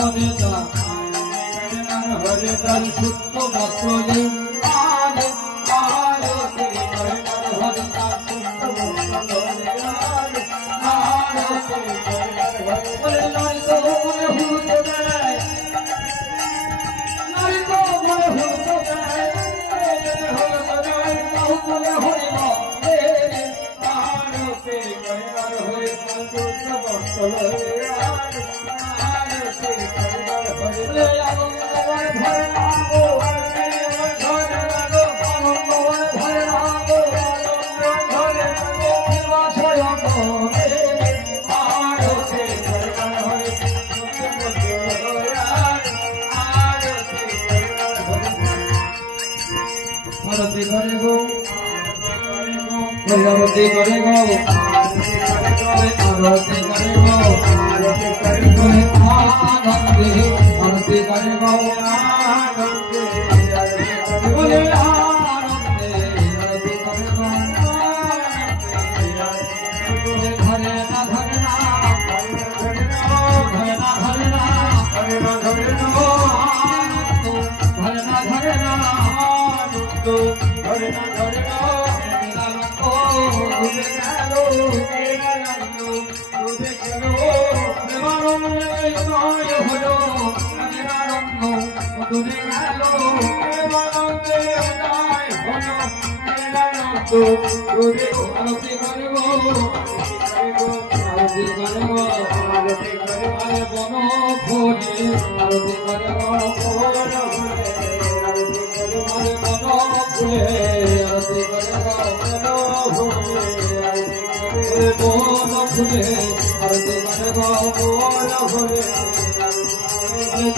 হরে দান হরে দান সূক্ষ্ম বস্ত্রে আরে আরে শ্রী হরে হরে দান সূক্ষ্ম বস্ত্রে আরে আরে শ্রী হরে নারী তো মনে হুলতে দেয় নারী তো মনে হুলতে দেয় হরে হরে আরে শ্রী হরে হরে দান সূক্ষ্ম বস্ত্রে आरती करे गो आरती करे गो आरती करे गो आरती करे गो आनंदे आरती करे गो आनंदे बोले आनंदे आरती करे गो बोले घरे ना घरे ना घरे ना घरे ना घरे ना घरे ना घरे ना घरे ना हरे ना हरे ना ओ तुझे चलो तेरा नंदो तुझे चलो देवानो में नोय होलो तेरा नंदो तुझे चलो देवानो में उदाय होलो तेरा नंदो तुझे आरती करबो आरती करबो आरती करबो आरे बनो भोले आरती करबो बनो भोले आरती करबो बनो भोले आरती करबो बनो भोले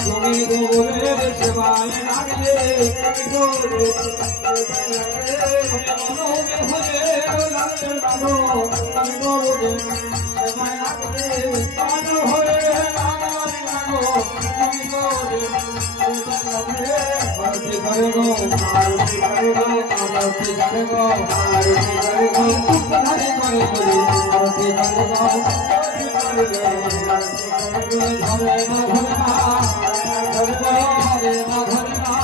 তুমি গোরে সেবায় লাগলে গোরে মনো মে হরে লাগলে লাগো আমি গোরে সেবায় লাগলে প্রাণ হরে আমার লাগো আমি গোরে সেবায় লাগলে আরতি করে গো আরতি করে গো আরতি করে গো আরতি করে গো ধরে করে বলি আরতি করে গো আরতি করে গো আরতি করে গো ধরে না ধরে না ধরে না ধরে না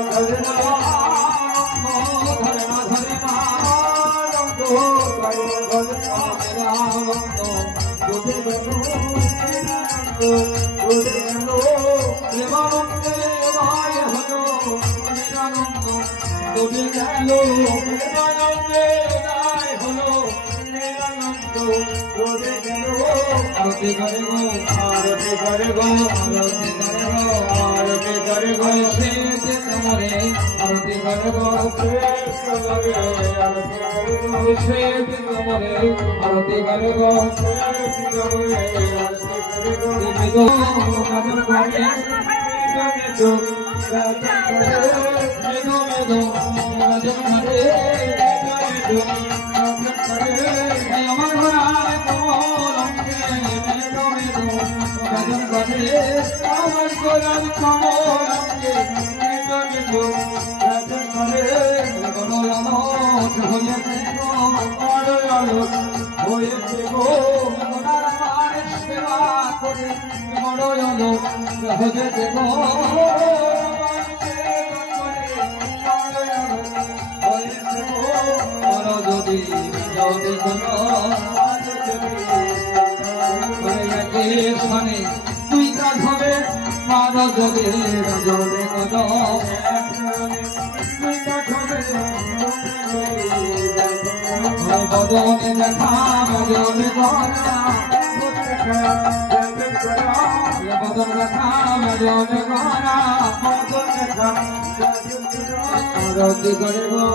ধরে না ধরে না ধরে না নন্দ ধরে ধরে না নন্দ বুঝে গেল নন্দ বুঝে গেল প্রেমানন্দে ভাই হলো নিরানন্দ বুঝে গেল প্রেমানন্দে ভাই হলো নিরানন্দ বুঝে গেল আরতি করে গো आरती करे गो आरती करे गो आरती करे गो शेष कमरे आरती करे गो शेष कमरे आरती करे गो शेष कमरे आरती करे गो शेष कमरे आरती करे गो निदो नजर करे निदो निदो नजर करे निदो नजर करे আমার ঘোড়ায় কমলঙ্গে নিদো নিদো নজর করে আমার গোলাম কমলঙ্গে নিদো নিদো নজর করে গোলাম হয়েছে গো আলো হয়েছে গো গোলার আমার সেবা করে বড় আলো হয়েছে গো যদি যদি কোনো শনে তুই কাজ হবে মার যদি রাজনে কত তুই কাজ হবে বদনে দেখা বদনে গনা বদন দেখা বদনে গনা বদন দেখা আরতি করে গো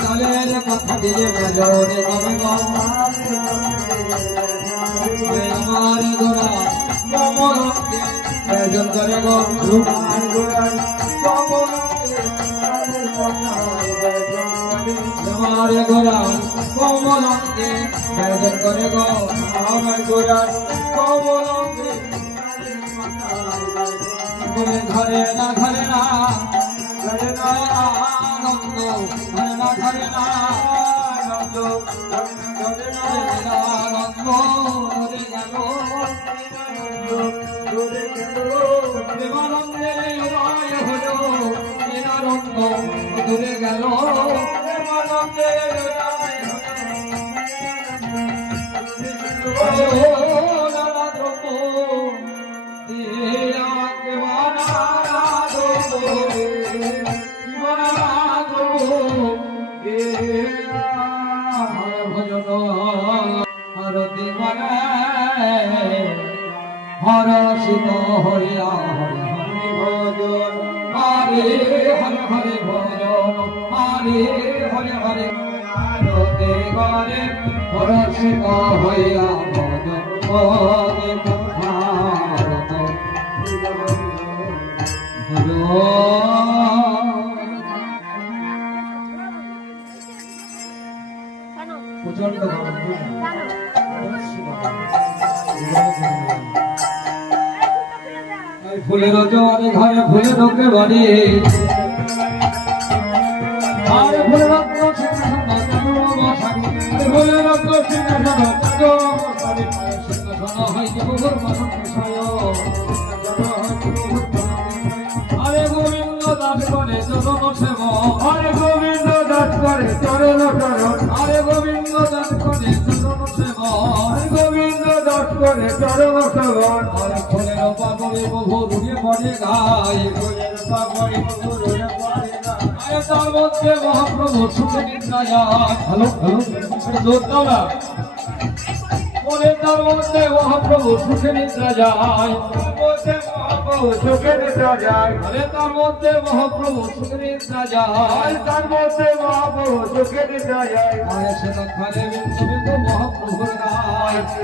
কালের কথা দিলে বজনে গবে আমার গোড়া কমলকে প্রয়োজন করে গো রূপার গোড়ায় কমলকে আমার গোড়া কমলকে প্রয়োজন করে গো আমার গোড়ায় কমলকে ঘরে না ঘরে না ঘরে না আনন্দ ঘরে না ঘরে না আনন্দ ঘরে না ঘরে না আনন্দ ঘরে গেল দূরে গেল নানা দ্রব্য দিয়া ভজন হরতি মানে হরষিত হরিয়া হরি হরি ভজন হরে হরে হরে ভজন হরে হরে হরে হরে হরে হরষিত হরিয়া ভজন হরে ভারত প্রচন্ড ফুলের জলে ঘরে ফুলের রোগে বাড়ি আর ফুলের রক্ত ফুলের রক্ত আরে গোবিন্দ দাস করে চরণ সেব আরে গোবিন্দ দাস করে চরণ চরণ আরে গোবিন্দ দাস করে চরণ সেব আরে গোবিন্দ দাস করে চরণ সেবন আরে ফুলের পাগলে বহু রুড়ে পড়ে গায়ে ফুলের পাগলে বহু রুড়ে পড়ে গায়ে আরে তার মধ্যে মহাপ্রভু সুখে নিদ্রা যায় হ্যালো জোর দাও না ওরে তার মধ্যে মহাপ্রভু সুখে নিদ্রা যায় সুখে নিদ্রা যায় আরে তার মধ্যে মহাপ্রভু সুখে নিদ্রা যায় তার মধ্যে মহাপ্রভু সুখে নিদ্রা যায় আরে সে দক্ষারে বিন্দু বিন্দু মহাপ্রভুর গায় সে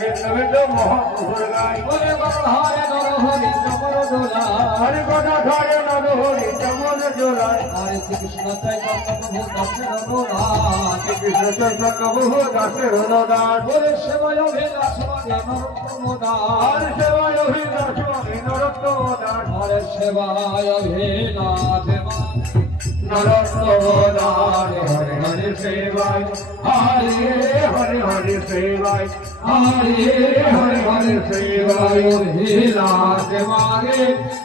বিন্দু বিন্দু মহাপ্রভুর গায় ওরে গদাধারে নরহরি চমর দোলা আরে গদাধারে নরহরি চমর দোলা আরে শ্রীকৃষ্ণ চৈতন্য প্রভু দাসের অনুরাগ শ্রীকৃষ্ণ চৈতন্য প্রভু দাসের অনুরাগ ওরে সেবায় অভিলাষ মানে নরোত্তম দাস সেবায় অভিলাষ মানে নরোত্তম দাস আরে সেবায় অভিলাষ নরোত্তম দাস হরে হরে সেবায় হরে হরে হরে সেবায় হরে হরে হরে সেবায় অভিলাষ মানে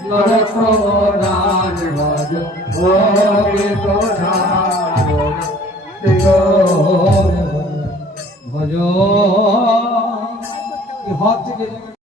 নরোত্তম দাস ভজ হরে প্রধান ভজ হাত থেকে